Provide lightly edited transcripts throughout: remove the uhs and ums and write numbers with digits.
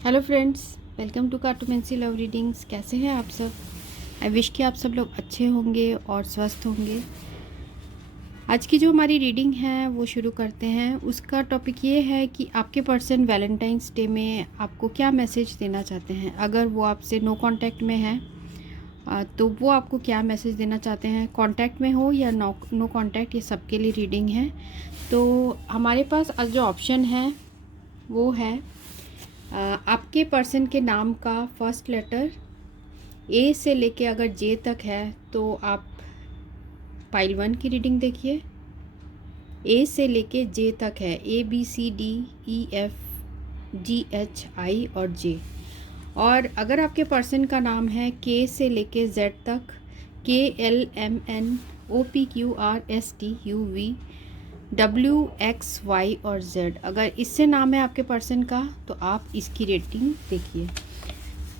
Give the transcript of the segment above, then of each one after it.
Hello friends, welcome to cartomancy love readings. कैसे हैं आप सब? आई विश कि आप सब लोग अच्छे होंगे और स्वस्थ होंगे। आज की जो हमारी रीडिंग है वो शुरू करते हैं। उसका टॉपिक ये है कि आपके पर्सन वैलेंटाइंस डे में आपको क्या मैसेज देना चाहते हैं। अगर वो आपसे नो कांटेक्ट में है तो वो आपको क्या मैसेज देना चाहते हैं। कांटेक्ट में हो या नो कांटेक्ट, ये सबके लिए रीडिंग है। तो हमारे पास आज जो ऑप्शन है वो है आपके पर्सन के नाम का फर्स्ट लेटर ए से लेके अगर जे तक है तो आप पाइल 1 की रीडिंग देखिए। ए से लेके जे तक है, ABCDEFGHI और जे। और अगर आपके पर्सन का नाम है के से लेके जेड तक, KLMNOPQRSTUVWXY और Z, अगर इससे नाम है आपके पर्सन का तो आप इसकी रेटिंग देखिए।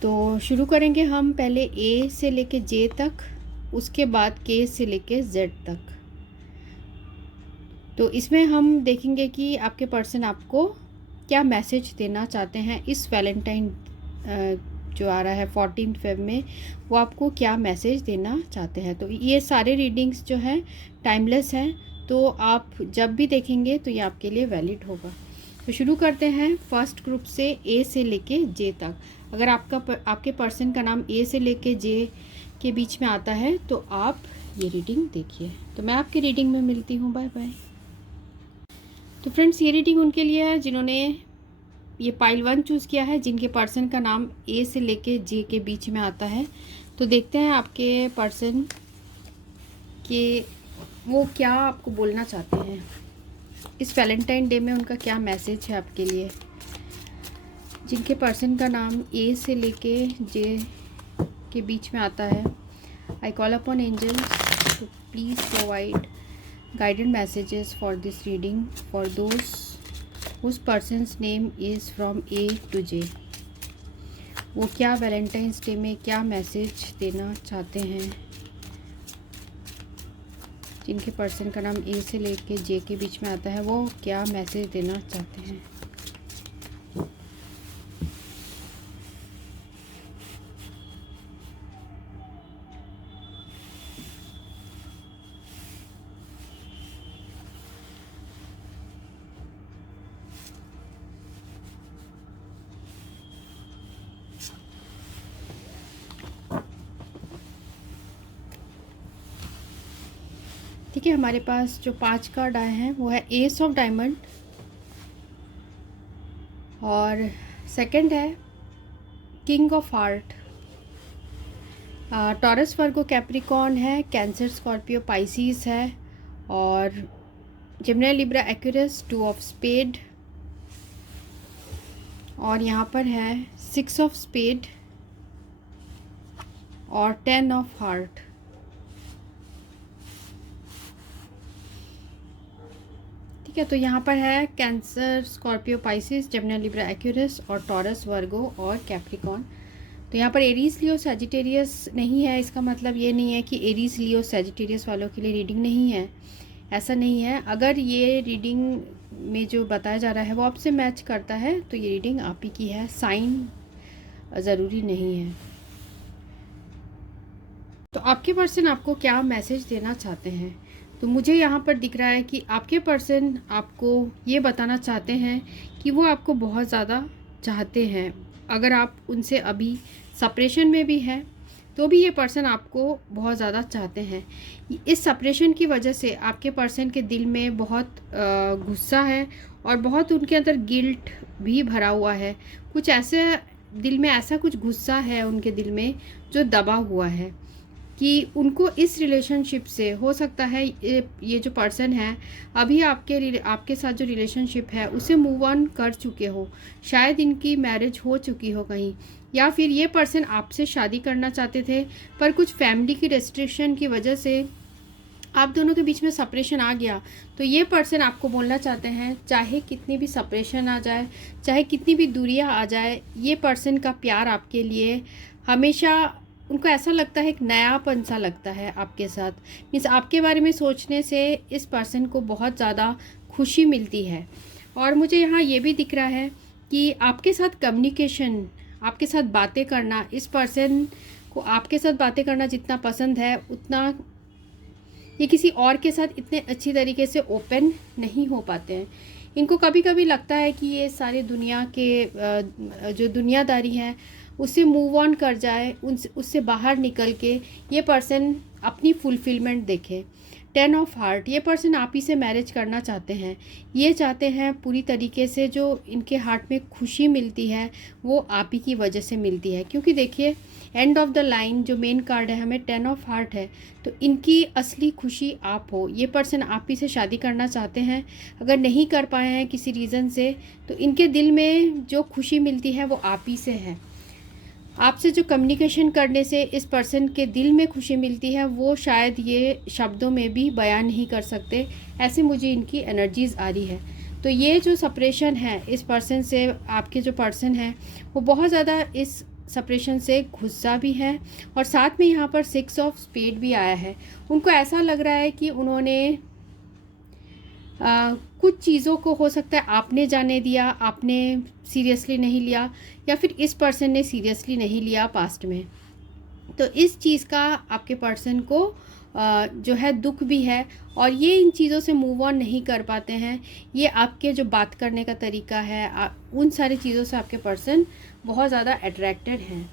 तो शुरू करेंगे हम पहले ए से लेके जे तक, उसके बाद के से लेके जेड तक। तो इसमें हम देखेंगे कि आपके पर्सन आपको क्या मैसेज देना चाहते हैं इस वैलेंटाइन जो आ रहा है 14 फेब में, वो आपको क्या मैसेज देना चाहते हैं। तो ये सारे रीडिंग्स जो हैं टाइमलेस हैं, तो आप जब भी देखेंगे तो ये आपके लिए वैलिड होगा। तो शुरू करते हैं फर्स्ट ग्रुप से, ए से लेके जे तक। अगर आपके पर्सन का नाम ए से लेके जे के बीच में आता है तो आप ये रीडिंग देखिए। तो मैं आपकी रीडिंग में मिलती हूँ। Bye bye. तो फ्रेंड्स, ये रीडिंग उनके लिए है जिन्होंने ये पाइल 1 चूज़ किया है, जिनके पर्सन का नाम ए से लेके जे के बीच में आता है। तो देखते हैं आपके पर्सन के वो क्या आपको बोलना चाहते हैं इस वैलेंटाइन डे में। उनका क्या मैसेज है आपके लिए। जिनके पर्सन का नाम ए से लेके जे के बीच में आता है, I call upon angels to please provide guided messages for this reading for those whose person's name is from A to J। वो क्या वैलेंटाइंस डे में क्या मैसेज देना चाहते हैं। जिनके पर्सन का नाम ए से लेके जे के बीच में आता है वो क्या मैसेज देना चाहते हैं। ठीक है, हमारे पास जो 5 कार्ड आए हैं वो है एस ऑफ डायमंड, और सेकंड है king of heart. Taurus Virgo Capricorn है, कैंसर स्कॉर्पियो पाइसिस है, और Gemini Libra Aquarius, 2 of spade, और यहाँ पर है 6 ऑफ स्पेड और 10 ऑफ हार्ट। ठीक है, तो यहाँ पर है Cancer Scorpio Pisces, Gemini Libra Aquarius और टॉरस वर्गो और कैप्रिकॉर्न। तो यहाँ पर एरीज लियो सैजिटेरियस नहीं है। इसका मतलब ये नहीं है कि एरीज लियो सैजिटेरियस वालों के लिए रीडिंग नहीं है, ऐसा नहीं है। अगर ये रीडिंग में जो बताया जा रहा है वो आपसे मैच करता है तो ये रीडिंग आप ही की है, साइन ज़रूरी नहीं है। तो आपके पर्सन आपको क्या मैसेज देना चाहते हैं। तो मुझे यहाँ पर दिख रहा है कि आपके पर्सन आपको ये बताना चाहते हैं कि वो आपको बहुत ज़्यादा चाहते हैं। अगर आप उनसे अभी सेपरेशन में भी हैं तो भी ये पर्सन आपको बहुत ज़्यादा चाहते हैं। इस सेपरेशन की वजह से आपके पर्सन के दिल में बहुत गुस्सा है और बहुत उनके अंदर गिल्ट भी भरा हुआ है। कुछ ऐसे दिल में ऐसा कुछ गुस्सा है उनके दिल में जो दबा हुआ है कि उनको इस रिलेशनशिप से, हो सकता है ये जो पर्सन है अभी आपके साथ जो रिलेशनशिप है उसे मूव ऑन कर चुके हो। शायद इनकी मैरिज हो चुकी हो कहीं, या फिर ये पर्सन आपसे शादी करना चाहते थे पर कुछ फैमिली की रेस्ट्रिक्शन की वजह से आप दोनों के बीच में सेपरेशन आ गया। तो ये पर्सन आपको बोलना चाहते हैं, चाहे कितनी भी सेपरेशन आ जाए, चाहे कितनी भी दूरियां आ जाए, ये पर्सन का प्यार आपके लिए हमेशा, उनको ऐसा लगता है एक नयापन सा लगता है आपके साथ। मीन्स आपके बारे में सोचने से इस पर्सन को बहुत ज़्यादा खुशी मिलती है। और मुझे यहाँ ये भी दिख रहा है कि आपके साथ कम्युनिकेशन, आपके साथ बातें करना, इस पर्सन को आपके साथ बातें करना जितना पसंद है, उतना ये किसी और के साथ इतने अच्छी तरीके से ओपन नहीं हो पाते हैं। इनको कभी कभी लगता है कि ये सारी दुनिया के जो दुनियादारी है उससे मूव ऑन कर जाए, उससे बाहर निकल के ये पर्सन अपनी फुलफिलमेंट देखे। 10 ऑफ हार्ट, ये पर्सन आप ही से मैरिज करना चाहते हैं। ये चाहते हैं पूरी तरीके से जो इनके हार्ट में खुशी मिलती है वो आप ही की वजह से मिलती है, क्योंकि देखिए एंड ऑफ द लाइन जो मेन कार्ड है हमें 10 ऑफ हार्ट है, तो इनकी असली खुशी आप हो। ये पर्सन आप ही से शादी करना चाहते हैं, अगर नहीं कर पाए हैं किसी रीज़न से, तो इनके दिल में जो खुशी मिलती है वो आप ही से है। आपसे जो कम्युनिकेशन करने से इस पर्सन के दिल में खुशी मिलती है वो शायद ये शब्दों में भी बयान नहीं कर सकते, ऐसे मुझे इनकी एनर्जीज़ आ रही है। तो ये जो सेपरेशन है इस पर्सन से, आपके जो पर्सन है वो बहुत ज़्यादा इस सेपरेशन से गुस्सा भी है, और साथ में यहाँ पर 6 ऑफ स्पेड भी आया है। उनको ऐसा लग रहा है कि उन्होंने कुछ चीज़ों को हो सकता है आपने जाने दिया, आपने सीरियसली नहीं लिया, या फिर इस पर्सन ने सीरियसली नहीं लिया पास्ट में। तो इस चीज़ का आपके पर्सन को जो है दुख भी है, और ये इन चीज़ों से मूव ऑन नहीं कर पाते हैं। ये आपके जो बात करने का तरीका है, उन सारी चीज़ों से आपके पर्सन बहुत ज़्यादा अट्रैक्टेड हैं।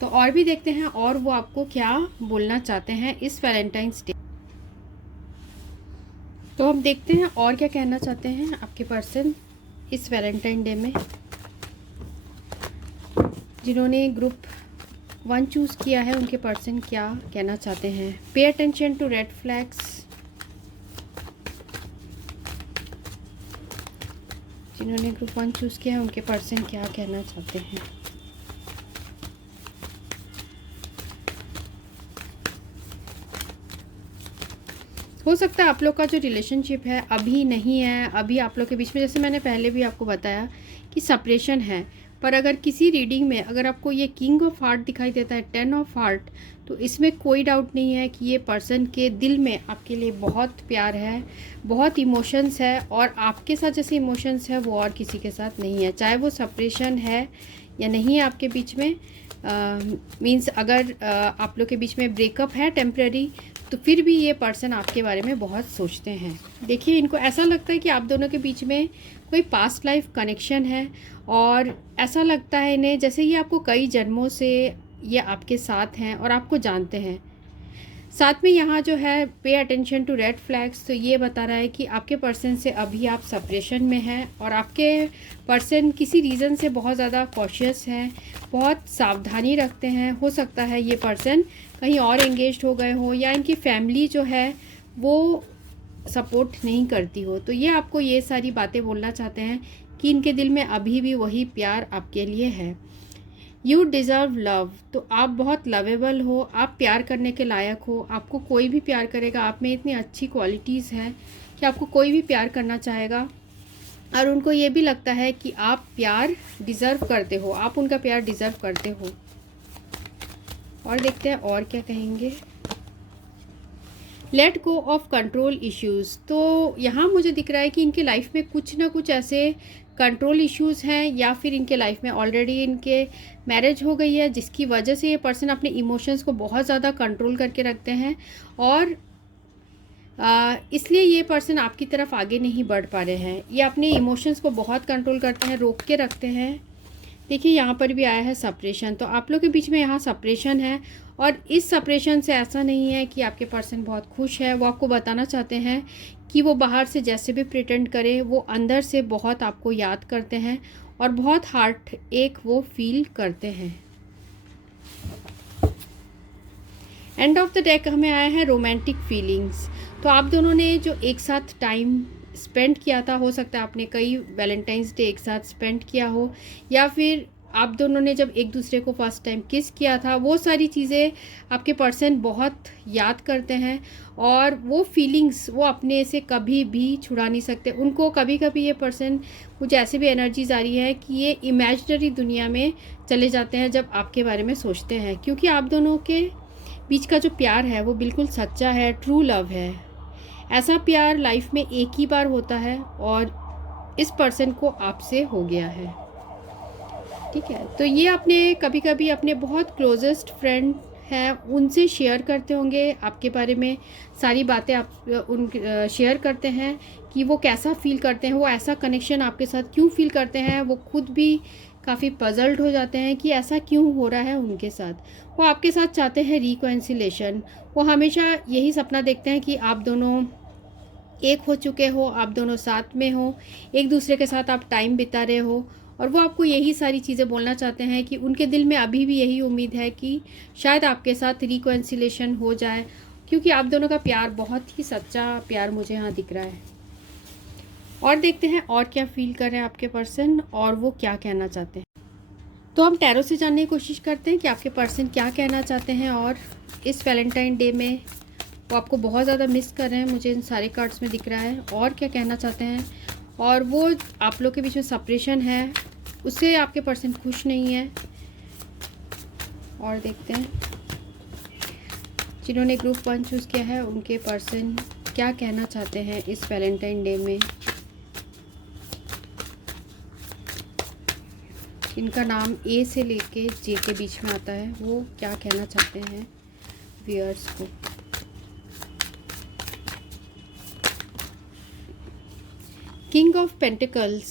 तो और भी देखते हैं और वो आपको क्या बोलना चाहते हैं इस वैलेंटाइंस डे। तो हम देखते हैं और क्या कहना चाहते हैं आपके पर्सन इस वैलेंटाइन डे में। जिन्होंने ग्रुप 1 चूज़ किया है उनके पर्सन क्या कहना चाहते हैं। Pay attention to red flags. जिन्होंने ग्रुप 1 चूज़ किया है उनके पर्सन क्या कहना चाहते हैं। हो सकता है आप लोग का जो रिलेशनशिप है अभी नहीं है, अभी आप लोग के बीच में, जैसे मैंने पहले भी आपको बताया कि सेपरेशन है। पर अगर किसी रीडिंग में अगर आपको ये किंग ऑफ हार्ट दिखाई देता है, 10 ऑफ हार्ट, तो इसमें कोई डाउट नहीं है कि ये पर्सन के दिल में आपके लिए बहुत प्यार है, बहुत इमोशंस है, और आपके साथ जैसे इमोशंस है वो और किसी के साथ नहीं है। चाहे वो सेपरेशन है या नहीं है आपके बीच में, मीन्स अगर आप लोग के बीच में ब्रेकअप है टेम्प्रेरी, तो फिर भी ये पर्सन आपके बारे में बहुत सोचते हैं। देखिए इनको ऐसा लगता है कि आप दोनों के बीच में कोई पास्ट लाइफ कनेक्शन है, और ऐसा लगता है इन्हें जैसे ये आपको कई जन्मों से ये आपके साथ हैं और आपको जानते हैं। साथ में यहाँ जो है पे अटेंशन टू रेड फ्लैग्स, तो ये बता रहा है कि आपके पर्सन से अभी आप सेपरेशन में हैं, और आपके पर्सन किसी रीज़न से बहुत ज़्यादा कॉशियस हैं, बहुत सावधानी रखते हैं। हो सकता है ये पर्सन कहीं और एंगेज्ड हो गए हो, या इनकी फैमिली जो है वो सपोर्ट नहीं करती हो। तो ये आपको ये सारी बातें बोलना चाहते हैं कि इनके दिल में अभी भी वही प्यार आपके लिए है। यू डिज़र्व लव, तो आप बहुत लवेबल हो, आप प्यार करने के लायक हो, आपको कोई भी प्यार करेगा। आप में इतनी अच्छी क्वालिटीज़ हैं कि आपको कोई भी प्यार करना चाहेगा, और उनको ये भी लगता है कि आप प्यार डिज़र्व करते हो, आप उनका प्यार डिज़र्व करते हो। और देखते हैं और क्या कहेंगे। Let go of control issues, तो यहाँ मुझे दिख रहा है कि इनके लाइफ में कुछ ना कुछ ऐसे कंट्रोल इश्यूज़ हैं, या फिर इनके लाइफ में ऑलरेडी इनके मैरिज हो गई है, जिसकी वजह से ये पर्सन अपने इमोशंस को बहुत ज़्यादा कंट्रोल करके रखते हैं, और इसलिए ये पर्सन आपकी तरफ आगे नहीं बढ़ पा रहे हैं। ये अपने इमोशंस को बहुत कंट्रोल करते हैं, रोक के रखते हैं। देखिए यहाँ पर भी आया है सेपरेशन, तो आप लोग के बीच में यहाँ सेपरेशन है, और इस सेपरेशन से ऐसा नहीं है कि आपके पर्सन बहुत खुश है। वो आपको बताना चाहते हैं कि वो बाहर से जैसे भी प्रिटेंड करे, वो अंदर से बहुत आपको याद करते हैं, और बहुत हार्ट एक वो फील करते हैं। एंड ऑफ द डेक हमें आया है रोमांटिक फीलिंग्स, तो आप दोनों ने जो एक साथ टाइम स्पेंड किया था, हो सकता है आपने कई वैलेंटाइंस डे एक साथ स्पेंड किया हो, या फिर आप दोनों ने जब एक दूसरे को फर्स्ट टाइम किस किया था, वो सारी चीज़ें आपके पर्सन बहुत याद करते हैं, और वो फीलिंग्स वो अपने से कभी भी छुड़ा नहीं सकते। उनको कभी कभी ये पर्सन, मुझे ऐसे भी एनर्जीज आ रही है कि ये इमेजिनरी दुनिया में चले जाते हैं जब आपके बारे में सोचते हैं, क्योंकि आप दोनों के बीच का जो प्यार है वो बिल्कुल सच्चा है, ट्रू लव है। ऐसा प्यार लाइफ में एक ही बार होता है, और इस पर्सन को आपसे हो गया है। ठीक है, तो ये अपने कभी कभी अपने बहुत क्लोजेस्ट फ्रेंड हैं उनसे शेयर करते होंगे आपके बारे में सारी बातें, आप उन शेयर करते हैं कि वो कैसा फ़ील करते हैं, वो ऐसा कनेक्शन आपके साथ क्यों फ़ील करते हैं। वो खुद भी काफ़ी पजल्ड हो जाते हैं कि ऐसा क्यों हो रहा है उनके साथ। वो आपके साथ चाहते हैं रिकॉन्सिलेशन। वो हमेशा यही सपना देखते हैं कि आप दोनों एक हो चुके हो, आप दोनों साथ में हो, एक दूसरे के साथ आप टाइम बिता रहे हो। और वो आपको यही सारी चीज़ें बोलना चाहते हैं कि उनके दिल में अभी भी यही उम्मीद है कि शायद आपके साथ रिकॉन्सिलेशन हो जाए, क्योंकि आप दोनों का प्यार बहुत ही सच्चा प्यार मुझे यहाँ दिख रहा है। और देखते हैं और क्या फील कर रहे हैं आपके पर्सन और वो क्या कहना चाहते हैं। तो हम टैरो से जानने की कोशिश करते हैं कि आपके पर्सन क्या कहना चाहते हैं और इस वैलेंटाइन डे में वो आपको बहुत ज़्यादा मिस कर रहे हैं, मुझे इन सारे कार्ड्स में दिख रहा है। और क्या कहना चाहते हैं, और वो आप लोग के बीच में सेपरेशन है, उससे आपके पर्सन खुश नहीं है। और देखते हैं जिन्होंने ग्रुप 1 चूज़ किया है उनके पर्सन क्या कहना चाहते हैं इस वैलेंटाइन डे में। इनका नाम ए से लेके जे के बीच में आता है, वो क्या कहना चाहते हैं व्यूअर्स को। किंग ऑफ पेंटिकल्स,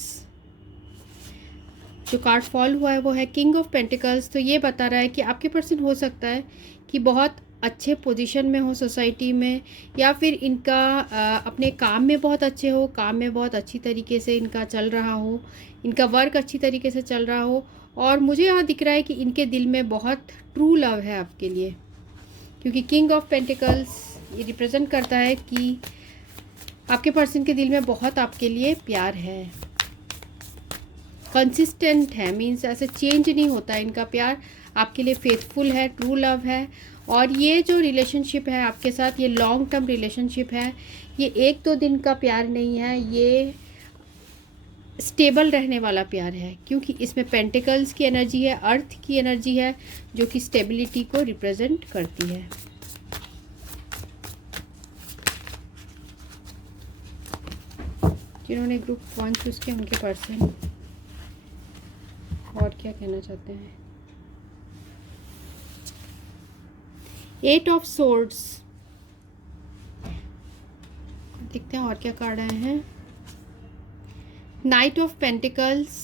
जो कार्ड फॉल हुआ है वो है किंग ऑफ पेंटिकल्स। तो ये बता रहा है कि आपके पर्सन हो सकता है कि बहुत अच्छे पोजीशन में हो सोसाइटी में, या फिर इनका अपने काम में बहुत अच्छे हो, काम में बहुत अच्छी तरीके से इनका चल रहा हो, इनका वर्क अच्छी तरीके से चल रहा हो। और मुझे यहाँ दिख रहा है कि इनके दिल में बहुत ट्रू लव है आपके लिए, क्योंकि किंग ऑफ पेंटिकल्स ये रिप्रेजेंट करता है कि आपके पर्सन के दिल में बहुत आपके लिए प्यार है, कंसिस्टेंट है, मीन्स ऐसे चेंज नहीं होता है इनका प्यार आपके लिए, फेथफुल है, ट्रू लव है। और ये जो रिलेशनशिप है आपके साथ, ये लॉन्ग टर्म रिलेशनशिप है, ये 1-2 दिन का प्यार नहीं है, ये स्टेबल रहने वाला प्यार है, क्योंकि इसमें पेंटिकल्स की एनर्जी है, अर्थ की एनर्जी है, जो कि स्टेबिलिटी को रिप्रेजेंट करती है। जिन्होंने ग्रुप 1 चूज़ किया उनके पर्सन और क्या कहना चाहते हैं। 8 ऑफ सोर्ड्स, देखते हैं और क्या कार्ड आए हैं। Night of pentacles,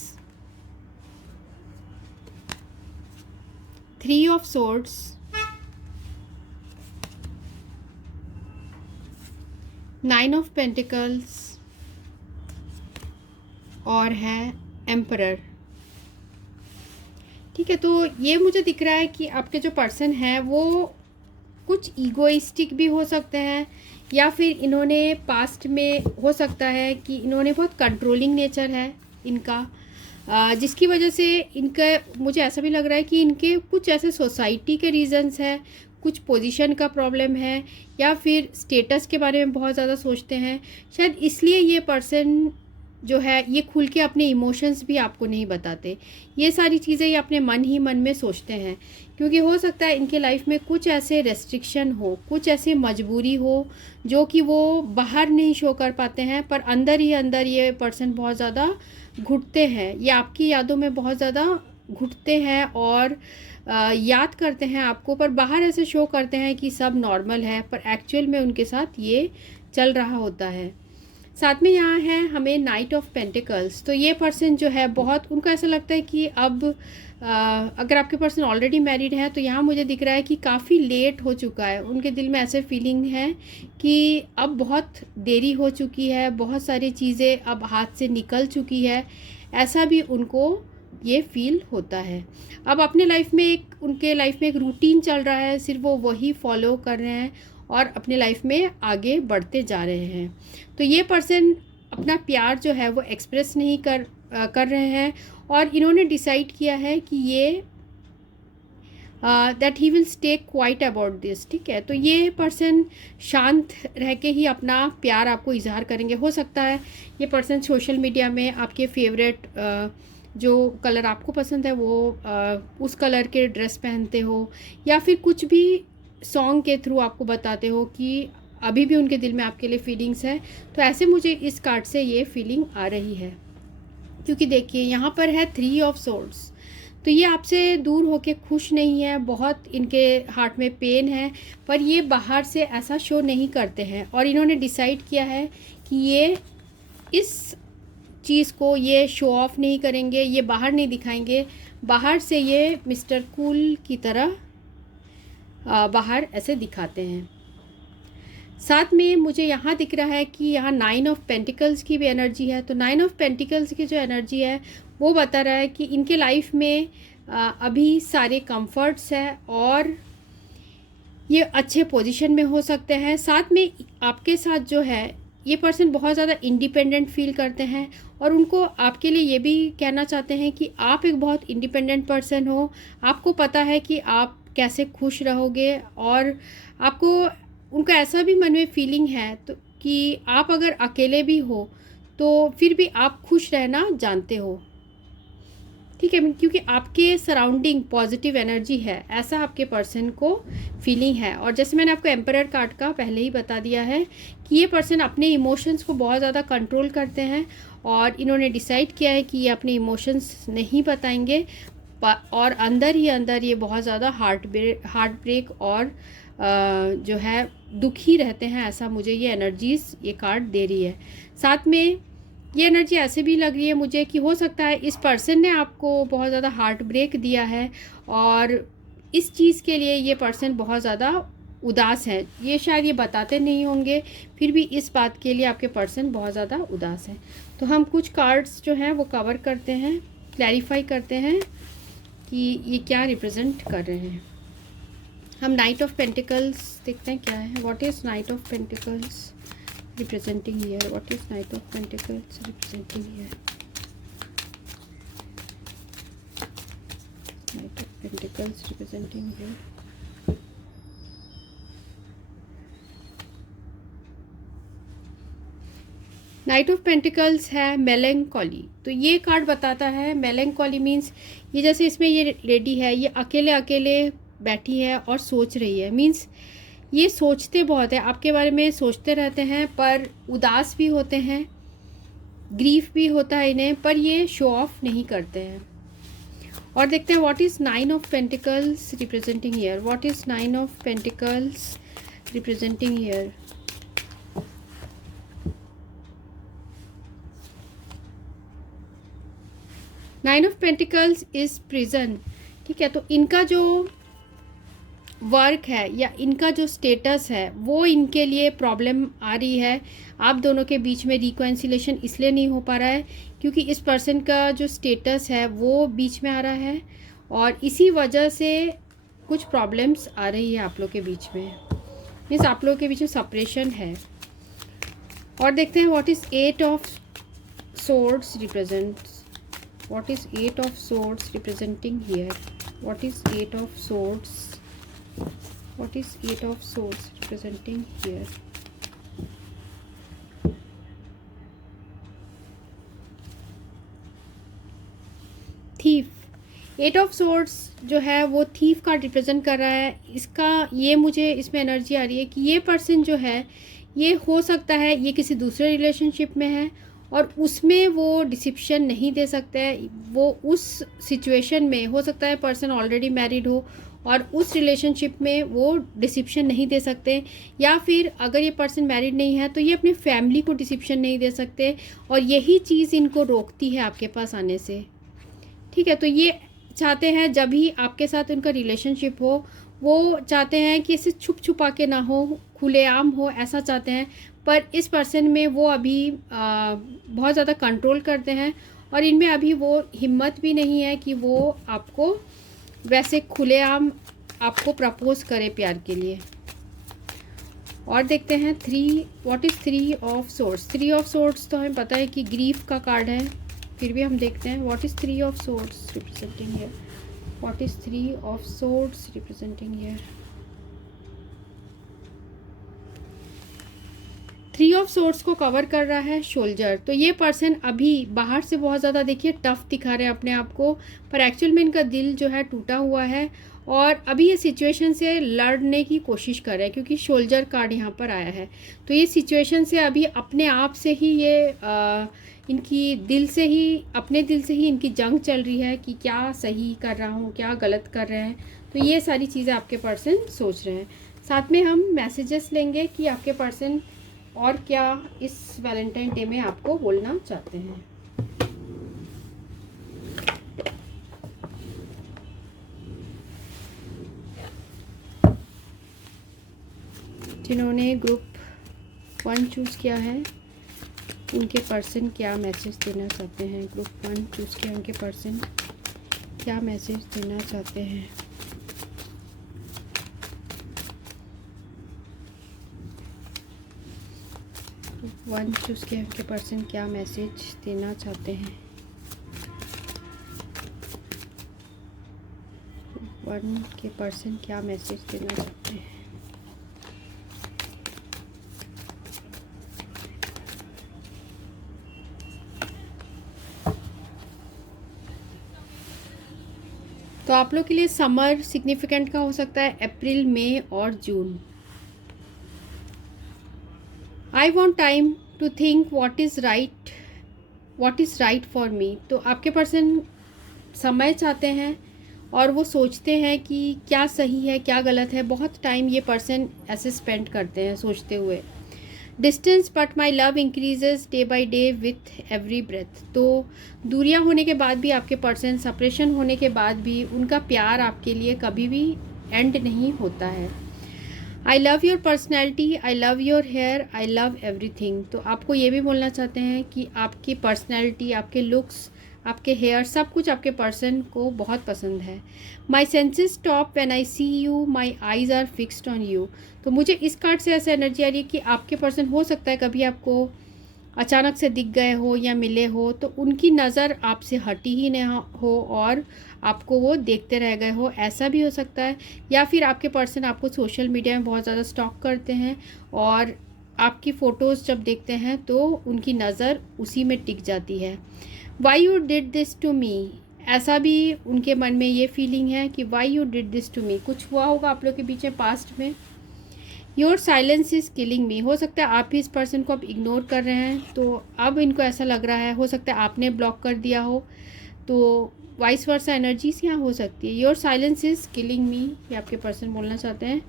3 of swords, 9 of pentacles और है एम्परर। ठीक है, तो ये मुझे दिख रहा है कि आपके जो पर्सन हैं वो कुछ ईगोइस्टिक भी हो सकते हैं, या फिर इन्होंने पास्ट में हो सकता है कि इन्होंने बहुत कंट्रोलिंग नेचर है इनका, जिसकी वजह से इनका मुझे ऐसा भी लग रहा है कि इनके कुछ ऐसे सोसाइटी के रीजंस हैं, कुछ पोजीशन का प्रॉब्लम है, या फिर स्टेटस के बारे में बहुत ज़्यादा सोचते हैं। शायद इसलिए ये पर्सन जो है ये खुल के अपने इमोशंस भी आपको नहीं बताते, ये सारी चीज़ें ये अपने मन ही मन में सोचते हैं, क्योंकि हो सकता है इनके लाइफ में कुछ ऐसे रेस्ट्रिक्शन हो, कुछ ऐसे मजबूरी हो जो कि वो बाहर नहीं शो कर पाते हैं, पर अंदर ही अंदर ये पर्सन बहुत ज़्यादा घुटते हैं, ये आपकी यादों में बहुत ज़्यादा घुटते हैं और याद करते हैं आपको, पर बाहर ऐसे शो करते हैं कि सब नॉर्मल है, पर एक्चुअल में उनके साथ ये चल रहा होता है। साथ में यहाँ है हमें नाइट ऑफ पेंटिकल्स। तो ये पर्सन जो है बहुत, उनको ऐसा लगता है कि अब अगर आपके पर्सन ऑलरेडी मैरिड है तो यहाँ मुझे दिख रहा है कि काफ़ी लेट हो चुका है, उनके दिल में ऐसे फीलिंग है कि अब बहुत देरी हो चुकी है, बहुत सारी चीज़ें अब हाथ से निकल चुकी है, ऐसा भी उनको ये फील होता है। अब अपने लाइफ में उनके लाइफ में एक रूटीन चल रहा है, सिर्फ वो वही फॉलो कर रहे हैं और अपने लाइफ में आगे बढ़ते जा रहे हैं। तो ये पर्सन अपना प्यार जो है वो एक्सप्रेस नहीं कर रहे हैं, और इन्होंने डिसाइड किया है कि ये that he will stay quiet about this. ठीक है, तो ये पर्सन शांत रह के ही अपना प्यार आपको इजहार करेंगे। हो सकता है ये पर्सन सोशल मीडिया में आपके फेवरेट जो कलर आपको पसंद है वो उस कलर के ड्रेस पहनते हो, या फिर कुछ भी सॉन्ग के थ्रू आपको बताते हो कि अभी भी उनके दिल में आपके लिए फीलिंग्स है। तो ऐसे मुझे इस कार्ड से ये फीलिंग आ रही है, क्योंकि देखिए यहाँ पर है 3 ऑफ सोर्ड्स। तो ये आपसे दूर होके खुश नहीं है, बहुत इनके हार्ट में पेन है, पर ये बाहर से ऐसा शो नहीं करते हैं। और इन्होंने डिसाइड किया है कि ये इस चीज़ को ये शो ऑफ नहीं करेंगे, ये बाहर नहीं दिखाएंगे। बाहर से ये मिस्टर कूल की तरह बाहर ऐसे दिखाते हैं। साथ में मुझे यहाँ दिख रहा है कि यहाँ 9 ऑफ पेंटिकल्स की भी एनर्जी है। तो 9 ऑफ पेंटिकल्स की जो एनर्जी है वो बता रहा है कि इनके लाइफ में अभी सारे कंफर्ट्स हैं और ये अच्छे पोजीशन में हो सकते हैं। साथ में आपके साथ जो है ये पर्सन बहुत ज़्यादा इंडिपेंडेंट फील करते हैं और उनको आपके लिए ये भी कहना चाहते हैं कि आप एक बहुत इंडिपेंडेंट पर्सन हो। आपको पता है कि आप कैसे खुश रहोगे और आपको उनका ऐसा भी मन में फीलिंग है तो कि आप अगर अकेले भी हो तो फिर भी आप खुश रहना जानते हो, ठीक है, क्योंकि आपके सराउंडिंग पॉजिटिव एनर्जी है, ऐसा आपके पर्सन को फीलिंग है। और जैसे मैंने आपको एम्परर कार्ड का पहले ही बता दिया है कि ये पर्सन अपने इमोशंस को बहुत ज़्यादा कंट्रोल करते हैं और इन्होंने डिसाइड किया है कि ये अपने इमोशंस नहीं बताएंगे और अंदर ही अंदर ये बहुत ज़्यादा हार्ट ब्रेक और जो है दुखी रहते हैं, ऐसा मुझे ये एनर्जीज़ ये कार्ड दे रही है। साथ में ये एनर्जी ऐसे भी लग रही है मुझे कि हो सकता है इस पर्सन ने आपको बहुत ज़्यादा हार्ट ब्रेक दिया है और इस चीज़ के लिए ये पर्सन बहुत ज़्यादा उदास है। ये शायद ये बताते नहीं होंगे, फिर भी इस बात के लिए आपके पर्सन बहुत ज़्यादा उदास है। तो हम कुछ कार्ड्स जो हैं वो कवर करते हैं, क्लैरिफाई करते हैं कि ये क्या रिप्रेजेंट कर रहे हैं। हम नाइट ऑफ पेंटिकल्स देखते हैं क्या है। What is knight of pentacles representing here? What is Knight of Pentacles representing here? Knight of Pentacles representing here. Night of pentacles है मेलैंकोली। तो ये कार्ड बताता है मेलैंकोली मीन्स ये जैसे इसमें ये लेडी है, ये अकेले अकेले बैठी है और सोच रही है। मीन्स ये सोचते बहुत है, आपके बारे में सोचते रहते हैं, पर उदास भी होते हैं, ग्रीफ भी होता है इन्हें, पर ये शो ऑफ नहीं करते हैं। और देखते हैं what is 9 of pentacles representing here. What is 9 of pentacles representing here. Nine of pentacles is prison, ठीक है। तो इनका जो वर्क है या इनका जो स्टेटस है वो इनके लिए प्रॉब्लम आ रही है। आप दोनों के बीच में रिकॉन्सिलेशन इसलिए नहीं हो पा रहा है क्योंकि इस पर्सन का जो स्टेटस है वो बीच में आ रहा है और इसी वजह से कुछ प्रॉब्लम्स आ रही है आप लोग के बीच में। मीन्स आप लोग के बीच में सेपरेशन है। और देखते हैं what is 8 of swords represents. What is 8 of swords representing here. What is 8 of swords. What is 8 of swords representing here? Thief. 8 of swords जो है वो थीफ का रिप्रेजेंट कर रहा है। इसका ये मुझे इसमें एनर्जी आ रही है कि ये पर्सन जो है ये हो सकता है ये किसी दूसरे रिलेशनशिप में है और उसमें वो डिसिप्शन नहीं दे सकता है। वो उस सिचुएशन में हो सकता है पर्सन ऑलरेडी मैरिड हो और उस रिलेशनशिप में वो डिसिप्शन नहीं दे सकते, या फिर अगर ये पर्सन मैरिड नहीं है तो ये अपनी फैमिली को डिसिप्शन नहीं दे सकते और यही चीज़ इनको रोकती है आपके पास आने से, ठीक है। तो ये चाहते हैं जब भी आपके साथ उनका रिलेशनशिप हो वो चाहते हैं कि इसे छुप छुपा के ना हो, खुलेआम हो, ऐसा चाहते हैं। पर इस पर्सन में वो अभी बहुत ज़्यादा कंट्रोल करते हैं और इनमें अभी वो हिम्मत भी नहीं है कि वो आपको वैसे खुलेआम आपको प्रपोज करे प्यार के लिए। और देखते हैं 3, what is 3 of swords. 3 of swords तो हमें पता है कि ग्रीफ का कार्ड है, फिर भी हम देखते हैं what is 3 of swords representing here. What is 3 of swords representing here. 3 of swords को कवर कर रहा है शोल्जर। तो ये पर्सन अभी बाहर से बहुत ज़्यादा देखिए टफ दिखा रहे हैं अपने आप को, पर एक्चुअल में इनका दिल जो है टूटा हुआ है और अभी ये सिचुएशन से लड़ने की कोशिश कर रहे हैं क्योंकि शोल्जर कार्ड यहाँ पर आया है। तो ये सिचुएशन से अभी अपने आप से ही इनकी दिल से ही, अपने दिल से ही इनकी जंग चल रही है कि क्या सही कर रहा हूँ, क्या गलत कर रहे हैं। तो ये सारी चीज़ें आपके पर्सन सोच रहे हैं। साथ में हम मैसेजेस लेंगे कि आपके पर्सन और क्या इस वैलेंटाइन डे में आपको बोलना चाहते हैं। जिन्होंने ग्रुप 1 चूज़ किया है उनके पर्सन क्या मैसेज देना चाहते हैं। ग्रुप 1 चूज़ किया, उनके पर्सन क्या मैसेज देना चाहते हैं। ग्रुप 1 चूज़ किया, उनके पर्सन क्या मैसेज देना चाहते हैं। ग्रुप 1 के पर्सन क्या मैसेज देना चाहते हैं। तो आप लोग के लिए समर सिग्निफिकेंट का हो सकता है, अप्रैल, मई और जून। I want time to think what is right for me. तो आपके पर्सन समय चाहते हैं और वो सोचते हैं कि क्या सही है क्या गलत है। बहुत टाइम ये पर्सन ऐसे स्पेंड करते हैं सोचते हुए। Distance but my love increases day by day with every breath. तो दूरियां होने के बाद भी आपके पर्सन, सेपरेशन होने के बाद भी उनका प्यार आपके लिए कभी भी एंड नहीं होता है। I love your personality, I love your hair, I love everything. तो आपको ये भी बोलना चाहते हैं कि आपकी पर्सनैलिटी, आपके लुक्स, आपके हेयर, सब कुछ आपके पर्सन को बहुत पसंद है। My senses stop when I see you, my eyes are fixed on you. तो मुझे इस कार्ड से ऐसा एनर्जी आ रही है कि आपके पर्सन हो सकता है कभी आपको अचानक से दिख गए हो या मिले हो तो उनकी नज़र आपसे हटी ही नहीं हो और आपको वो देखते रह गए हो, ऐसा भी हो सकता है। या फिर आपके पर्सन आपको सोशल मीडिया में बहुत ज़्यादा स्टॉक करते हैं और आपकी फ़ोटोज़ जब देखते हैं तो उनकी नज़र उसी में टिक जाती है। Why you did this to me, ऐसा भी उनके मन में ये फीलिंग है कि why you did this to me. कुछ हुआ होगा आप लोग के बीच में पास्ट में। योर साइलेंस इज़ किलिंग मी, हो सकता है आप भी इस पर्सन को अब इग्नोर कर रहे हैं तो अब इनको ऐसा लग रहा है, हो सकता है आपने ब्लॉक कर दिया हो, तो वाइस वर्सा एनर्जीज यहाँ हो सकती है। योर साइलेंस इज़ किलिंग मी, ये आपके पर्सन बोलना चाहते हैं।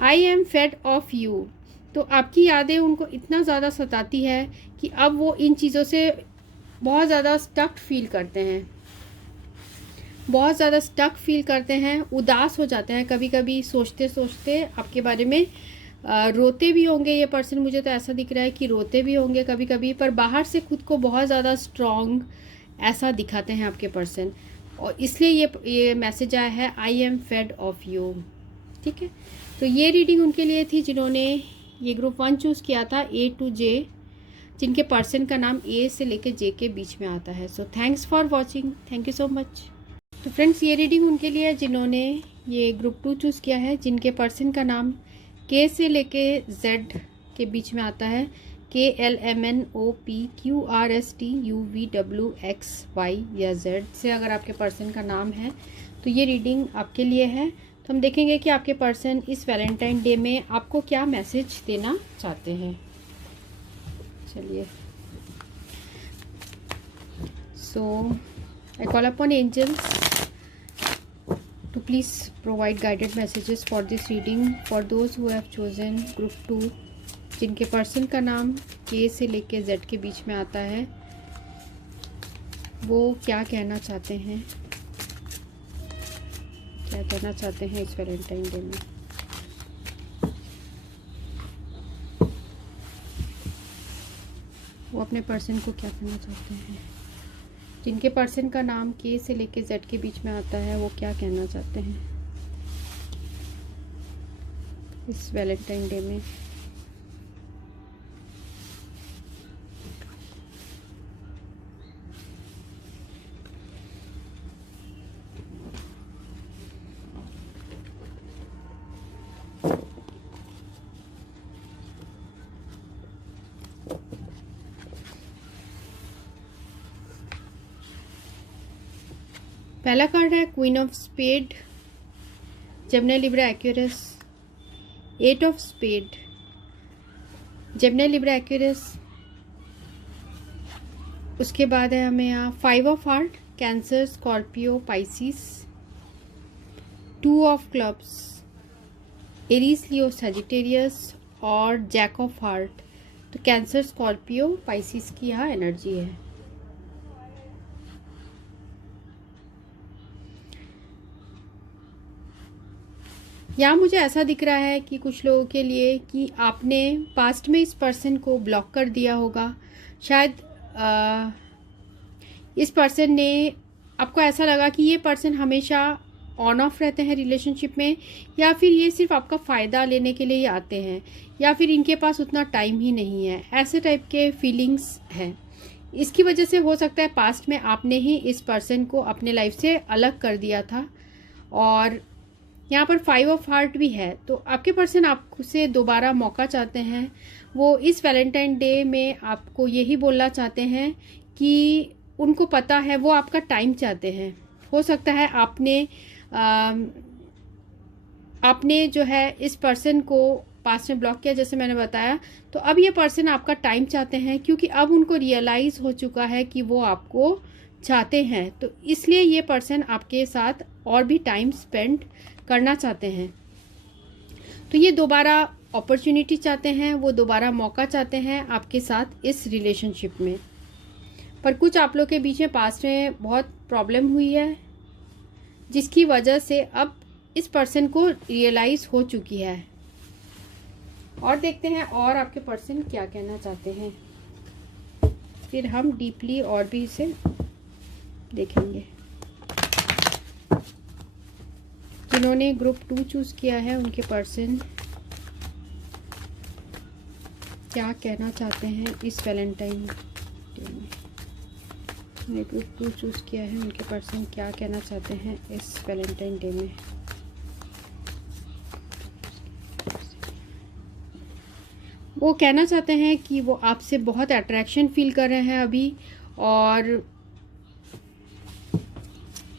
I am fade off you, तो आपकी यादें उनको इतना ज़्यादा सताती है कि अब वो इन चीज़ों से बहुत ज़्यादा स्टक फील करते हैं, बहुत ज़्यादा स्टक फील करते हैं, उदास हो जाते हैं। कभी कभी सोचते सोचते आपके बारे में रोते भी होंगे ये पर्सन, मुझे तो ऐसा दिख रहा है कि रोते भी होंगे कभी कभी, पर बाहर से खुद को बहुत ज़्यादा स्ट्रॉन्ग ऐसा दिखाते हैं आपके पर्सन। और इसलिए ये मैसेज आया है, I am fade off you. ठीक है, तो ये रीडिंग उनके लिए थी जिन्होंने ये ग्रुप 1 चूज़ किया था, A to J, जिनके पर्सन का नाम A से लेके J के बीच में आता है। So thanks for watching, thank you so much. तो फ्रेंड्स, ये रीडिंग उनके लिए है जिन्होंने ये ग्रुप 2 चूज़ किया है, जिनके पर्सन का नाम K से लेके Z के बीच में आता है, KLMNOPQRSTUVWXY या Z से अगर आपके पर्सन का नाम है तो ये रीडिंग आपके लिए है। तो हम देखेंगे कि आपके पर्सन इस वैलेंटाइन डे में आपको क्या मैसेज देना चाहते हैं। चलिए, सो I call upon angels to please provide guided messages for this reading for those who have chosen group 2, जिनके पर्सन का नाम K से लेके Z के बीच में आता है। वो क्या कहना चाहते हैं, क्या कहना चाहते हैं इस वैलेंटाइन डे में। वो अपने पर्सन को क्या कहना चाहते हैं, जिनके पर्सन का नाम K से लेके Z के बीच में आता है, वो क्या कहना चाहते हैं इस वैलेंटाइन डे में। पहला कार्ड है queen of spade, Gemini Libra Aquarius, 8 of spade, Gemini Libra Aquarius, उसके बाद है हमें यहाँ 5 of heart, Cancer, Scorpio, Pisces, 2 of clubs, Aries, Leo, Sagittarius और जैक ऑफ हार्ट। तो कैंसर, स्कॉर्पियो, पाइसिस की यहाँ एनर्जी है। यहाँ मुझे ऐसा दिख रहा है कि कुछ लोगों के लिए कि आपने पास्ट में इस पर्सन को ब्लॉक कर दिया होगा। शायद इस पर्सन ने, आपको ऐसा लगा कि ये पर्सन हमेशा ऑन ऑफ रहते हैं रिलेशनशिप में, या फिर ये सिर्फ आपका फ़ायदा लेने के लिए ही आते हैं, या फिर इनके पास उतना टाइम ही नहीं है। ऐसे टाइप के फीलिंग्स हैं। इसकी वजह से हो सकता है पास्ट में आपने ही इस पर्सन को अपने लाइफ से अलग कर दिया था। और यहाँ पर 5 ऑफ हार्ट भी है। तो आपके पर्सन आपसे दोबारा मौका चाहते हैं। वो इस वैलेंटाइन डे में आपको यही बोलना चाहते हैं कि उनको पता है, वो आपका टाइम चाहते हैं। हो सकता है आपने जो है इस पर्सन को पास्ट में ब्लॉक किया, जैसे मैंने बताया। तो अब ये पर्सन आपका टाइम चाहते हैं, क्योंकि अब उनको रियलाइज़ हो चुका है कि वो आपको चाहते हैं। तो इसलिए ये पर्सन आपके साथ और भी टाइम स्पेंड करना चाहते हैं। तो ये दोबारा अपॉर्चुनिटी चाहते हैं, वो दोबारा मौका चाहते हैं आपके साथ इस रिलेशनशिप में। पर कुछ आप लोग के बीच में पास्ट में बहुत प्रॉब्लम हुई है, जिसकी वजह से अब इस पर्सन को रियलाइज़ हो चुकी है। और देखते हैं और आपके पर्सन क्या कहना चाहते हैं, फिर हम डीपली और भी इसे देखेंगे। जिन्होंने ग्रुप 2 चूज़ किया है, उनके पर्सन क्या कहना चाहते हैं इस वैलेंटाइन डे में। जिन्होंने ग्रुप 2 चूज़ किया है, उनके पर्सन क्या कहना चाहते हैं इस वैलेंटाइन डे में। वो कहना चाहते हैं कि वो आपसे बहुत अट्रैक्शन फील कर रहे हैं अभी, और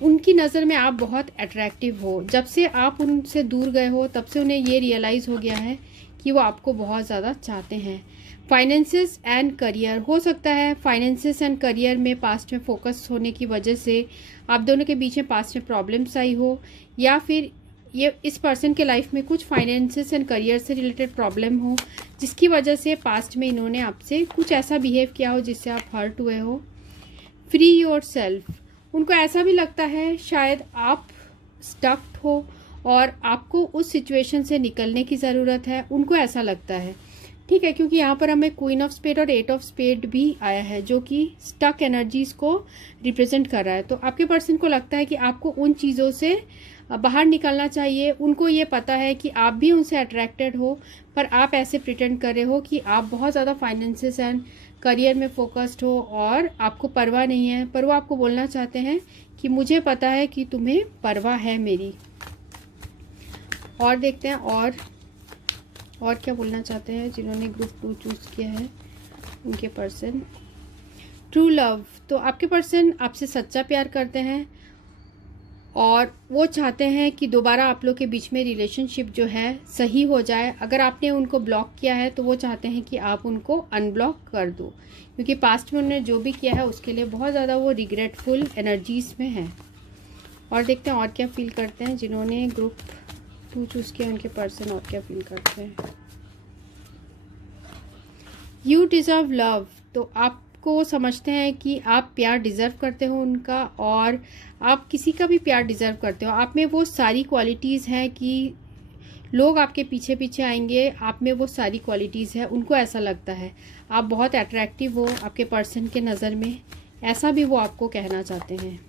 उनकी नज़र में आप बहुत अट्रैक्टिव हो। जब से आप उनसे दूर गए हो, तब से उन्हें ये रियलाइज़ हो गया है कि वो आपको बहुत ज़्यादा चाहते हैं। फाइनेंसेस एंड करियर, हो सकता है फाइनेंसेस एंड करियर में पास्ट में फोकस होने की वजह से आप दोनों के बीच में पास्ट में प्रॉब्लम्स आई हो, या फिर ये इस पर्सन के लाइफ में कुछ फाइनेंसेस एंड करियर से रिलेटेड प्रॉब्लम हो, जिसकी वजह से पास्ट में इन्होंने आपसे कुछ ऐसा बिहेव किया हो जिससे आप हर्ट हुए हो। फ्री योर सेल्फ, उनको ऐसा भी लगता है शायद आप स्टक्ड हो और आपको उस सिचुएशन से निकलने की ज़रूरत है, उनको ऐसा लगता है। ठीक है, क्योंकि यहाँ पर हमें क्वीन ऑफ स्पेड और 8 ऑफ स्पेड भी आया है, जो कि स्टक एनर्जीज़ को रिप्रेजेंट कर रहा है। तो आपके पर्सन को लगता है कि आपको उन चीज़ों से बाहर निकलना चाहिए। उनको ये पता है कि आप भी उनसे अट्रैक्टेड हो, पर आप ऐसे प्रिटेंड कर रहे हो कि आप बहुत ज़्यादा फाइनेंसेस एंड करियर में फोकस्ड हो और आपको परवाह नहीं है। पर वो आपको बोलना चाहते हैं कि मुझे पता है कि तुम्हें परवाह है मेरी। और देखते हैं और क्या बोलना चाहते हैं जिन्होंने ग्रुप 2 चूज़ किया है, उनके पर्सन। ट्रू लव, तो आपके पर्सन आपसे सच्चा प्यार करते हैं और वो चाहते हैं कि दोबारा आप लोग के बीच में रिलेशनशिप जो है सही हो जाए। अगर आपने उनको ब्लॉक किया है तो वो चाहते हैं कि आप उनको अनब्लॉक कर दो, क्योंकि पास्ट में उन्होंने जो भी किया है उसके लिए बहुत ज़्यादा वो रिग्रेटफुल एनर्जीज़ में है। और देखते हैं और क्या फील करते हैं जिन्होंने ग्रुप 2 चूज़ किया, उनके पर्सन और क्या फील करते हैं। यू डिज़र्व लव, तो आपको समझते हैं कि आप प्यार डिज़र्व करते हो उनका, और आप किसी का भी प्यार डिज़र्व करते हो। आप में वो सारी क्वालिटीज़ हैं कि लोग आपके पीछे पीछे आएंगे, आप में वो सारी क्वालिटीज़ है। उनको ऐसा लगता है आप बहुत अट्रैक्टिव हो आपके पर्सन के नज़र में, ऐसा भी वो आपको कहना चाहते हैं।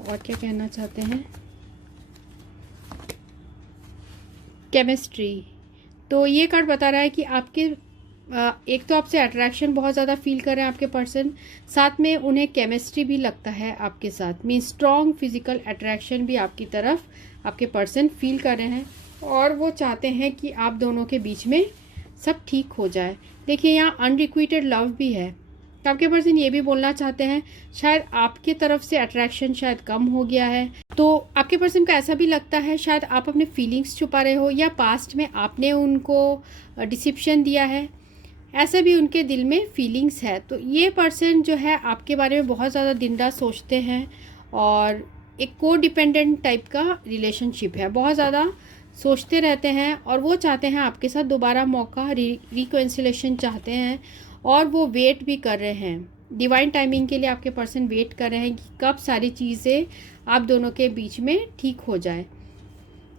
और क्या कहना चाहते हैं। केमिस्ट्री, तो ये कार्ड बता रहा है कि आपके एक तो आपसे अट्रैक्शन बहुत ज़्यादा फील कर रहे हैं आपके पर्सन, साथ में उन्हें केमिस्ट्री भी लगता है आपके साथ। मीन स्ट्रॉन्ग फिजिकल अट्रैक्शन भी आपकी तरफ आपके पर्सन फील कर रहे हैं, और वो चाहते हैं कि आप दोनों के बीच में सब ठीक हो जाए। देखिए यहाँ अनरिक्विटेड लव भी है, तो आपके पर्सन ये भी बोलना चाहते हैं शायद आपके तरफ से अट्रैक्शन शायद कम हो गया है। तो आपके पर्सन को ऐसा भी लगता है शायद आप अपने फीलिंग्स छुपा रहे हो, या पास्ट में आपने उनको डिसिप्शन दिया है। ऐसा भी उनके दिल में फीलिंग्स है। तो ये पर्सन जो है आपके बारे में बहुत ज़्यादा दिन रात सोचते हैं और एक को डिपेंडेंट टाइप का रिलेशनशिप है, बहुत ज़्यादा सोचते रहते हैं और वो चाहते हैं आपके साथ दोबारा मौका, रिकन्सिलेशन चाहते हैं और वो वेट भी कर रहे हैं। डिवाइन टाइमिंग के लिए आपके पर्सन वेट कर रहे हैं कि कब सारी चीज़ें आप दोनों के बीच में ठीक हो जाए।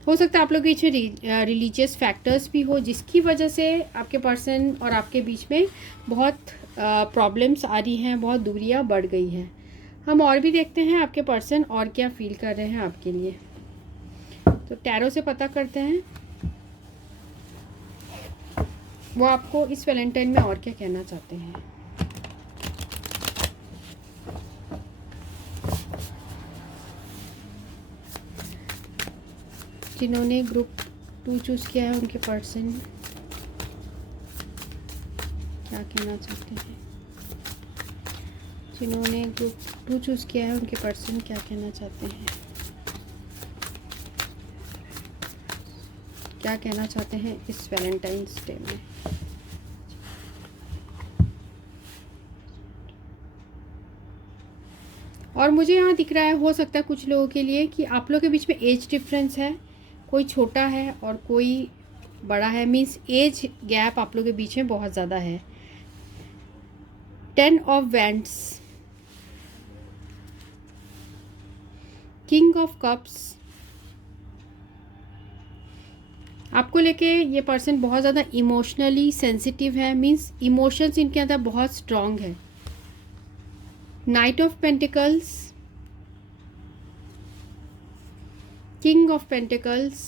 हो सकता है आप लोग के बीच में रिलीजियस फैक्टर्स भी हो जिसकी वजह से आपके पर्सन और आपके बीच में बहुत प्रॉब्लम्स आ रही हैं, बहुत दूरियां बढ़ गई हैं। हम और भी देखते हैं आपके पर्सन और क्या फील कर रहे हैं आपके लिए। तो टैरो से पता करते हैं वो आपको इस वैलेंटाइन में और क्या कहना चाहते हैं। जिन्होंने ग्रुप 2 चूज़ किया है उनके पर्सन क्या कहना चाहते हैं। जिन्होंने ग्रुप 2 चूज़ किया है उनके पर्सन क्या कहना चाहते हैं, क्या कहना चाहते हैं इस वैलेंटाइंस डे में। और मुझे यहाँ दिख रहा है, हो सकता है कुछ लोगों के लिए कि आप लोगों के बीच में एज डिफरेंस है, कोई छोटा है और कोई बड़ा है, मीन्स एज गैप आप लोगों के बीच में बहुत ज़्यादा है। 10 of wands, king of cups, आपको लेके ये पर्सन बहुत ज़्यादा इमोशनली सेंसिटिव है, मीन्स इमोशंस इनके अंदर बहुत स्ट्रॉन्ग है। Night of pentacles, king of pentacles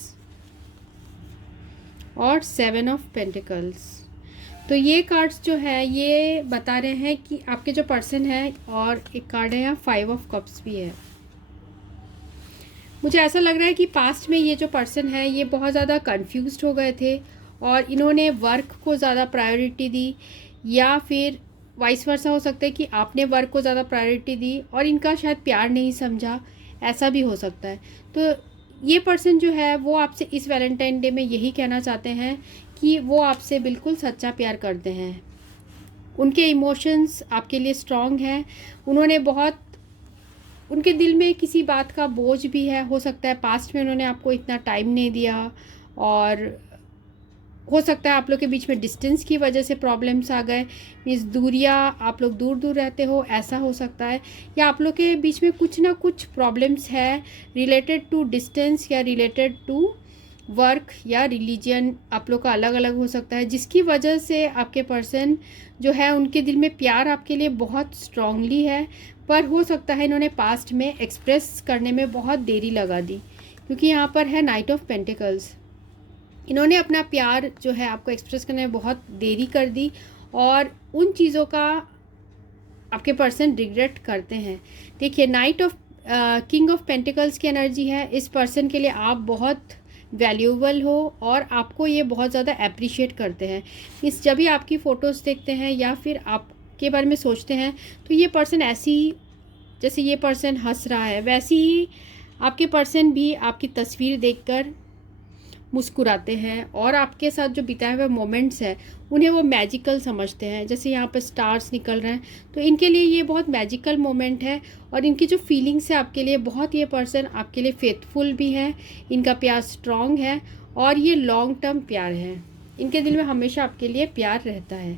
और 7 ऑफ पेंटिकल्स। तो ये कार्ड्स जो है ये बता रहे हैं कि आपके जो पर्सन है, और एक कार्ड है यहाँ 5 ऑफ कप्स भी है। मुझे ऐसा लग रहा है कि पास्ट में ये जो पर्सन है ये बहुत ज़्यादा कंफ्यूज्ड हो गए थे और इन्होंने वर्क को ज़्यादा प्रायोरिटी दी, या फिर वाइस वर्सा हो सकता है कि आपने वर्क को ज़्यादा प्रायोरिटी दी और इनका शायद प्यार नहीं समझा, ऐसा भी हो सकता है। तो ये पर्सन जो है वो आपसे इस वैलेंटाइन डे में यही कहना चाहते हैं कि वो आपसे बिल्कुल सच्चा प्यार करते हैं। उनके इमोशंस आपके लिए स्ट्रॉन्ग हैं, उन्होंने बहुत, उनके दिल में किसी बात का बोझ भी है। हो सकता है पास्ट में उन्होंने आपको इतना टाइम नहीं दिया और हो सकता है आप लोग के बीच में डिस्टेंस की वजह से प्रॉब्लम्स आ गए, मीन्स दूरियां, आप लोग दूर दूर रहते हो, ऐसा हो सकता है। या आप लोग के बीच में कुछ ना कुछ प्रॉब्लम्स है रिलेटेड टू डिस्टेंस या रिलेटेड टू वर्क या रिलीजन, आप लोग का अलग अलग हो सकता है, जिसकी वजह से आपके पर्सन जो है उनके दिल में प्यार आपके लिए बहुत स्ट्रांगली है। पर हो सकता है इन्होंने पास्ट में एक्सप्रेस करने में बहुत देरी लगा दी, क्योंकि यहाँ पर है नाइट ऑफ पेंटिकल्स। इन्होंने अपना प्यार जो है आपको एक्सप्रेस करने में बहुत देरी कर दी और उन चीज़ों का आपके पर्सन रिग्रेट करते हैं। देखिए, night of king of pentacles की एनर्जी है, इस पर्सन के लिए आप बहुत वैल्यूएबल हो और आपको ये बहुत ज़्यादा अप्रिशिएट करते हैं। इस जब भी आपकी फ़ोटोज़ देखते हैं या फिर आपके बारे में सोचते हैं तो ये पर्सन ऐसी, जैसे ये पर्सन हंस रहा है वैसे ही आपके पर्सन भी आपकी तस्वीर देखकर मुस्कुराते हैं और आपके साथ जो बिताए हुए मोमेंट्स हैं उन्हें वो मैजिकल समझते हैं। जैसे यहाँ पर स्टार्स निकल रहे हैं तो इनके लिए ये बहुत मैजिकल मोमेंट है और इनकी जो फीलिंग्स है आपके लिए बहुत, ये पर्सन आपके लिए फेथफुल भी है, इनका प्यार स्ट्रॉन्ग है और ये लॉन्ग टर्म प्यार है। इनके दिल में हमेशा आपके लिए प्यार रहता है।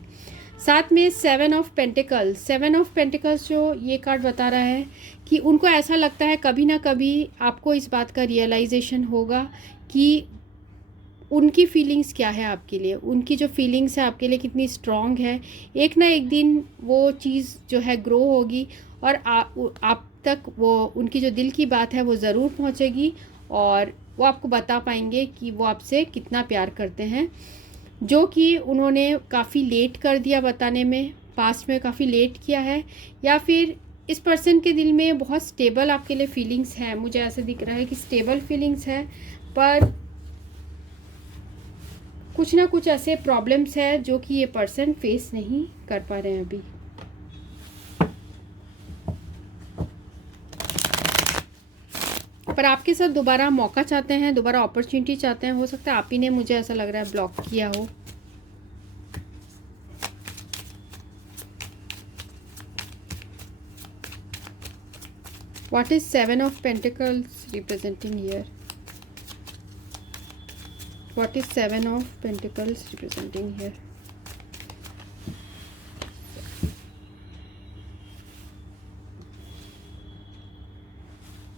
साथ में 7 ऑफ पेंटिकल्स, 7 ऑफ पेंटिकल्स जो ये कार्ड बता रहा है कि उनको ऐसा लगता है कभी ना कभी आपको इस बात का रियलाइजेशन होगा कि उनकी फीलिंग्स क्या है आपके लिए, उनकी जो फीलिंग्स है आपके लिए कितनी स्ट्रॉन्ग है। एक ना एक दिन वो चीज़ जो है ग्रो होगी और आप तक वो उनकी जो दिल की बात है वो ज़रूर पहुंचेगी और वो आपको बता पाएंगे कि वो आपसे कितना प्यार करते हैं, जो कि उन्होंने काफ़ी लेट कर दिया बताने में, पास्ट में काफ़ी लेट किया है। या फिर इस पर्सन के दिल में बहुत स्टेबल आपके लिए फीलिंग्स है, मुझे ऐसे दिख रहा है कि स्टेबल फीलिंग्स है, पर कुछ ना कुछ ऐसे प्रॉब्लम्स है जो कि ये पर्सन फेस नहीं कर पा रहे हैं अभी। पर आपके साथ दोबारा मौका चाहते हैं, दोबारा अपॉर्चुनिटी चाहते हैं। हो सकता है आप ही ने, मुझे ऐसा लग रहा है, ब्लॉक किया हो। What is Seven of Pentacles representing here? What is Seven of Pentacles representing here?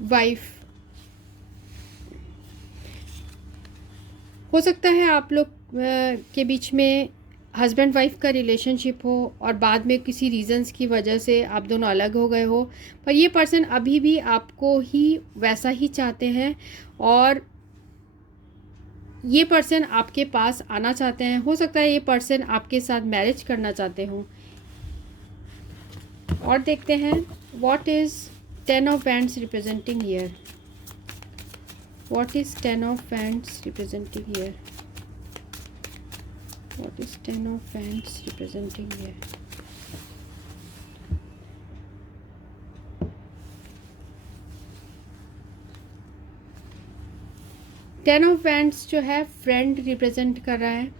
Wife, हो सकता है आप लोग के बीच में हस्बैंड वाइफ का रिलेशनशिप हो और बाद में किसी रीज़न्स की वजह से आप दोनों अलग हो गए हो, पर ये पर्सन अभी भी आपको ही वैसा ही चाहते हैं और ये पर्सन आपके पास आना चाहते हैं। हो सकता है ये पर्सन आपके साथ मैरिज करना चाहते हो। और देखते हैं what is ten of wands representing here. What is ten of wands representing here? What is Ten of Wands representing here? Ten of wands जो है फ्रेंड रिप्रेजेंट कर रहा है।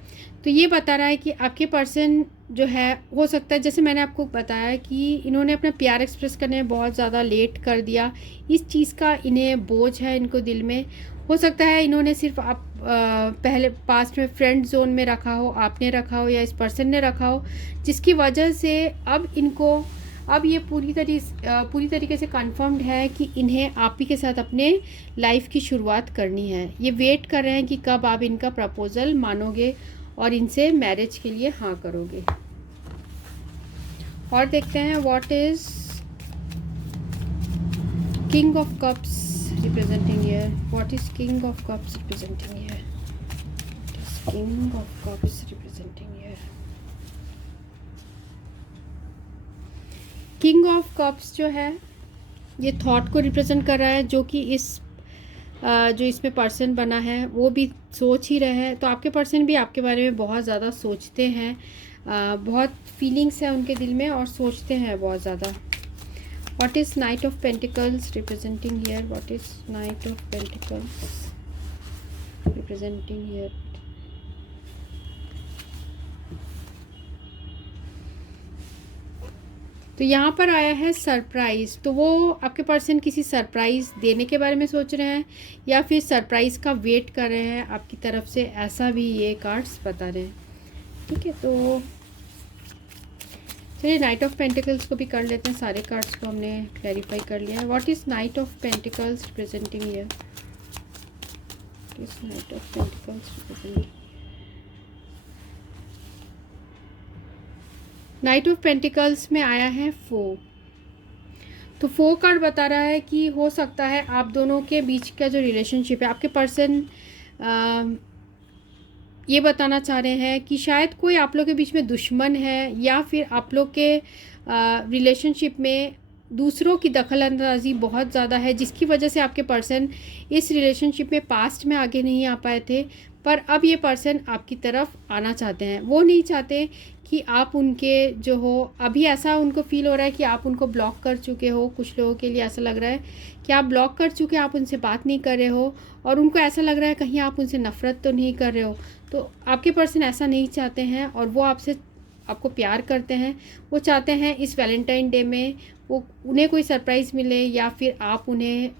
तो ये बता रहा है कि आपके पर्सन जो है, हो सकता है जैसे मैंने आपको बताया कि इन्होंने अपना प्यार एक्सप्रेस करने में बहुत ज़्यादा लेट कर दिया। इस चीज़ का इन्हें बोझ है इनको दिल में। हो सकता है इन्होंने सिर्फ आप पहले पास्ट में फ्रेंड जोन में रखा हो, आपने रखा हो या इस पर्सन ने रखा हो, जिसकी वजह से अब इनको अब ये पूरी तरीके से कंफर्म्ड है कि इन्हें आप ही के साथ अपने लाइफ की शुरुआत करनी है। ये वेट कर रहे हैं कि कब आप इनका प्रपोजल मानोगे और इनसे मैरिज के लिए हाँ करोगे। और देखते हैं what is king of cups representing here. What is King of Cups representing here? What is King of Cups representing here? King of Cups जो है ये थॉट को रिप्रेजेंट कर रहा है, जो कि जो इसमें पर्सन बना है वो भी सोच ही रहे हैं। तो आपके पर्सन भी आपके बारे में बहुत ज़्यादा सोचते हैं, बहुत फीलिंग्स है उनके दिल में और सोचते हैं बहुत ज़्यादा। What is Knight of Pentacles representing here? What is Knight of Pentacles representing here? तो यहाँ पर आया है सरप्राइज़। तो वो आपके पर्सन किसी सरप्राइज़ देने के बारे में सोच रहे हैं या फिर सरप्राइज़ का वेट कर रहे हैं आपकी तरफ से, ऐसा भी ये कार्ड्स बता रहे हैं। ठीक है, तो चलिए नाइट ऑफ पेंटिकल्स को भी कर लेते हैं। सारे कार्ड्स को हमने क्लैरिफाई कर लिया है। What is knight of pentacles representing here? इस knight of pentacles representing, knight of pentacles में आया है 4। तो 4 कार्ड बता रहा है कि हो सकता है आप दोनों के बीच का जो रिलेशनशिप है, आपके पर्सन ये बताना चाह रहे हैं कि शायद कोई आप लोग के बीच में दुश्मन है या फिर आप लोग के रिलेशनशिप में दूसरों की दखलअंदाजी बहुत ज़्यादा है, जिसकी वजह से आपके पर्सन इस रिलेशनशिप में पास्ट में आगे नहीं आ पाए थे, पर अब ये पर्सन आपकी तरफ आना चाहते हैं। वो नहीं चाहते कि आप उनके जो हो, अभी ऐसा उनको फील हो रहा है कि आप उनको ब्लॉक कर चुके हो। कुछ लोगों के लिए ऐसा लग रहा है कि आप ब्लॉक कर चुके, आप उनसे बात नहीं कर रहे हो और उनको ऐसा लग रहा है कहीं आप उनसे नफ़रत तो नहीं कर रहे हो। तो आपके पर्सन ऐसा नहीं चाहते हैं और वो आपको प्यार करते हैं। वो चाहते हैं इस वैलेंटाइन डे में उन्हें कोई सरप्राइज़ मिले या फिर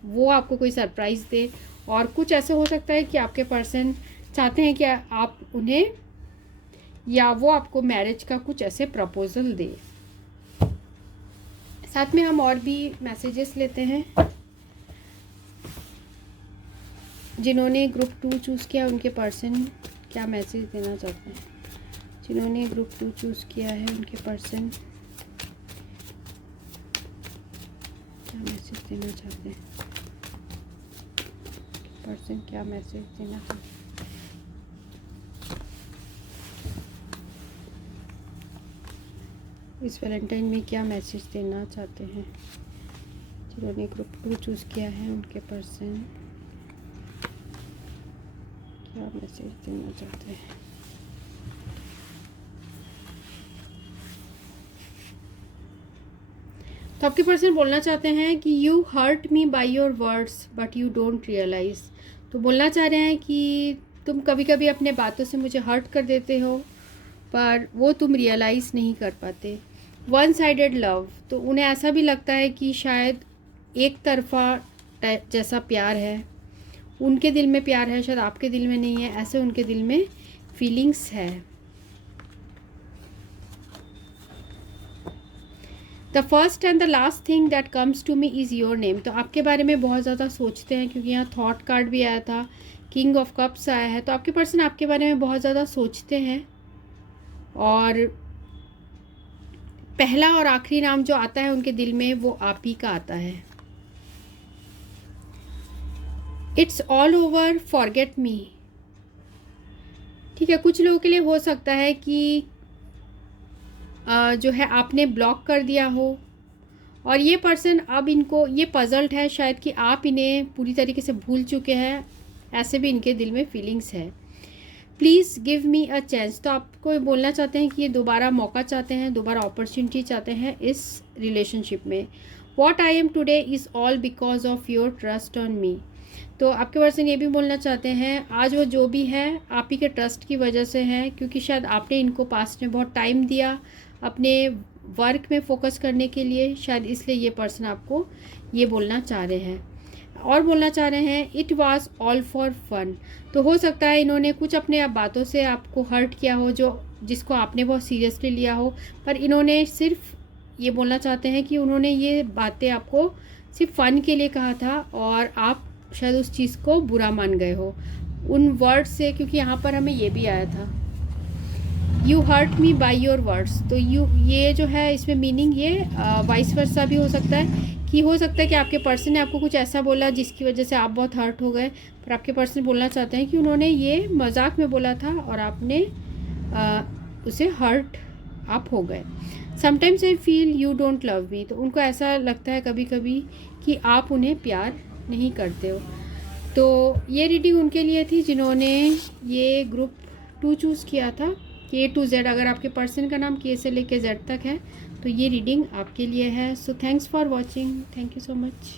वो आपको कोई सरप्राइज़ दे। और कुछ ऐसा हो सकता है कि आपके पर्सन चाहते हैं कि आप उन्हें या वो आपको मैरिज का कुछ ऐसे प्रपोजल दे। साथ में हम और भी मैसेजेस लेते हैं। जिन्होंने ग्रुप 2 चूज़ किया उनके पर्सन क्या मैसेज देना चाहते हैं? जिन्होंने ग्रुप 2 चूज़ किया है उनके पर्सन क्या मैसेज देना चाहते हैं? पर्सन क्या मैसेज देना चाहते हैं? इस वैलेंटाइन में क्या मैसेज देना चाहते हैं? जिन्होंने ग्रुप 2 चूज़ किया है उनके पर्सन क्या मैसेज देना चाहते हैं? तो आपके पर्सन बोलना चाहते हैं कि you hurt me by your words but you don't realise. तो बोलना चाह रहे हैं कि तुम कभी कभी अपने बातों से मुझे हर्ट कर देते हो पर वो तुम रियलाइज़ नहीं कर पाते। वन साइडेड लव, तो उन्हें ऐसा भी लगता है कि शायद एक तरफा टाइप जैसा प्यार है, उनके दिल में प्यार है, शायद आपके दिल में नहीं है, ऐसे उनके दिल में फीलिंग्स है। The first and the last thing that comes to me is your name. तो आपके बारे में बहुत ज़्यादा सोचते हैं, क्योंकि यहाँ थॉट कार्ड भी आया था, किंग ऑफ कप्स आया है। तो आपके पर्सन आपके बारे में बहुत ज़्यादा सोचते हैं, और पहला और आखिरी नाम जो आता है उनके दिल में वो आप ही का आता है। It's all over, forget me. ठीक है, कुछ लोगों के लिए हो सकता है कि जो है आपने ब्लॉक कर दिया हो, और ये पर्सन अब इनको ये पजल्ड है शायद कि आप इन्हें पूरी तरीके से भूल चुके हैं, ऐसे भी इनके दिल में फीलिंग्स है। Please give me a chance. तो आपको बोलना चाहते हैं कि ये दोबारा मौका चाहते हैं, दोबारा अपॉर्चुनिटी चाहते हैं इस रिलेशनशिप में। What I am today is all because of your trust on me. तो आपके पर्सन ये भी बोलना चाहते हैं आज वो जो भी है आप ही के ट्रस्ट की वजह से है, क्योंकि शायद आपने इनको पास्ट में बहुत टाइम दिया अपने वर्क में फोकस करने के लिए, शायद इसलिए ये पर्सन आपको ये बोलना चाह रहे हैं। और बोलना चाह रहे हैं it was all for fun. तो हो सकता है इन्होंने कुछ अपने बातों से आपको हर्ट किया हो, जो जिसको आपने बहुत सीरियसली लिया हो, पर इन्होंने सिर्फ ये बोलना चाहते हैं कि उन्होंने ये बातें आपको सिर्फ फ़न के लिए कहा था, और आप शायद उस चीज़ को बुरा मान गए हो उन वर्ड्स से, क्योंकि यहाँ पर हमें ये भी आया था you hurt me by your words. तो ये जो है इसमें मीनिंग ये वाइस वर्सा भी हो सकता है, कि हो सकता है कि आपके पर्सन ने आपको कुछ ऐसा बोला जिसकी वजह से आप बहुत हर्ट हो गए, पर आपके पर्सन बोलना चाहते हैं कि उन्होंने ये मजाक में बोला था और आपने उसे हर्ट आप हो गए। Sometimes I feel you don't love me. तो उनको ऐसा लगता है कभी कभी कि आप उन्हें प्यार नहीं करते हो। तो ये रीडिंग उनके लिए थी जिन्होंने ये ग्रुप 2 चूज़ किया था, K to Z। अगर आपके पर्सन का नाम K से लेके Z तक है तो ये रीडिंग आपके लिए है। So thanks for watching, thank you so much.